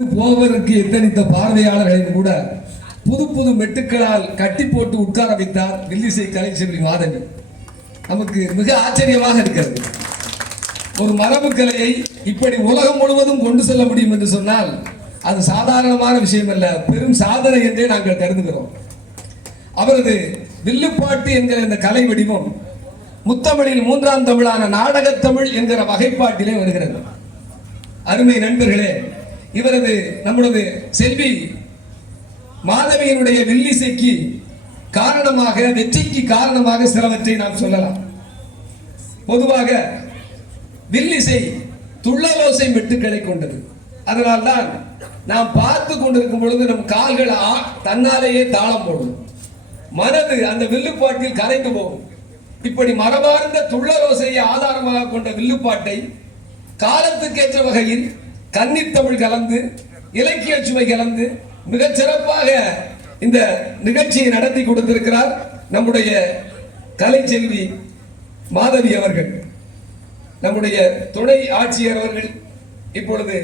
போவதற்கு எத்தனித்த பார்வையாளர்களையும் கூட புது புது மெட்டுக்களால் கட்டி போட்டு உட்கார வைத்தார் வில்லிசை கலைச்செல்வி மாதவி நமக்கு மிக ஆச்சரியமாக இருக்கிறது. ஒரு மரபு கலையை இப்படி உலகம் முழுவதும் கொண்டு செல்ல முடியும் என்று சொன்னால் அது சாதாரணமான விஷயம் அல்ல பெரும் சாதனை என்றே நாங்கள் கருதுகிறோம். அவரது வில்லுப்பாட்டு என்கிற இந்த கலை வடிவம் முத்தமிழில் மூன்றாம் தமிழான நாடகத்தமிழ் என்கிற வகைப்பாட்டிலே வருகிறது. அருமை நண்பர்களே இவரது நம்முடைய செல்வி மாதவியினுடைய வில்லிசைக்கு காரணமாக வெற்றிக்கு காரணமாக சிலவற்றை நாம் சொல்லலாம். பொதுவாக வில்லிசை துள்ளலோசை மெட்டுக்களை கொண்டது. அதனால்தான் நாம் பார்த்து கொண்டிருக்கும் பொழுது நம் கால்கள் ஆ- தன்னாலேயே தாளம் போடும். மனது அந்த வில்லுப்பாட்டில் கரைந்து போகும். இப்படி மரபார்ந்த துள்ளலோசையை ஆதாரமாக கொண்ட வில்லுப்பாட்டை காலத்துக்கேற்ற வகையில் கன்னித்தமிழ் கலந்து இலக்கிய சுவை கலந்து மிகச் சிறப்பாக இந்த நிகழ்ச்சியை நடத்தி கொடுத்திருக்கிறார் நம்முடைய கலைச்செல்வி மாதவி அவர்கள். நம்முடைய துணை ஆட்சியர் அவர்கள் இப்பொழுது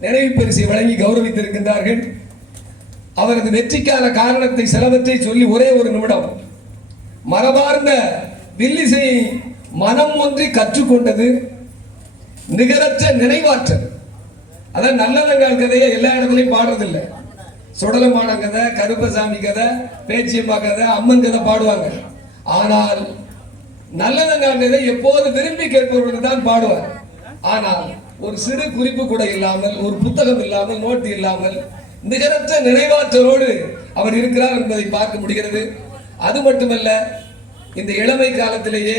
நிறைவு பரிசை வழங்கி கௌரவித்திருக்கின்றார்கள். அவரது வெற்றிக்கான காரணத்தை சிலவற்றை சொல்லி ஒரே ஒரு நிமிடம். மரபார்ந்த வில்லிசையை மனம் ஒன்றி கற்றுக்கொண்டது நிகரற்ற நினைவாற்றல். அதான் நல்லதங்கால் கதையை எல்லா இடத்துலையும் பாடுறதில்லை. சுடலமான கதை கருப்பசாமி கதை பேச்சியம்மா கதை அம்மன் கதை பாடுவாங்க. ஆனால் நல்லதங்கால் கதை எப்போது விரும்பி கேட்பவர்கள் தான் பாடுவார். ஆனால் ஒரு சிறு குறிப்பு கூட இல்லாமல் ஒரு புத்தகம் இல்லாமல் நோட்டு இல்லாமல் நிகரற்ற நினைவாற்றலோடு அவர் இருக்கிறார் என்பதை பார்க்க முடிகிறது. அது மட்டுமல்ல இந்த இளமை காலத்திலேயே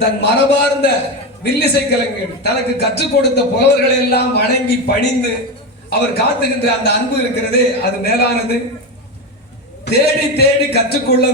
தன் மரபார்ந்த வில்லிசை கலைஞர் தனக்கு கற்றுக் கொடுத்த புலவர்களை எல்லாம் வணங்கி பணிந்து அவர் காத்துகின்ற அந்த அன்பு இருக்கிறதே அது மேலானது. தேடி தேடி கற்றுக்கொள்ள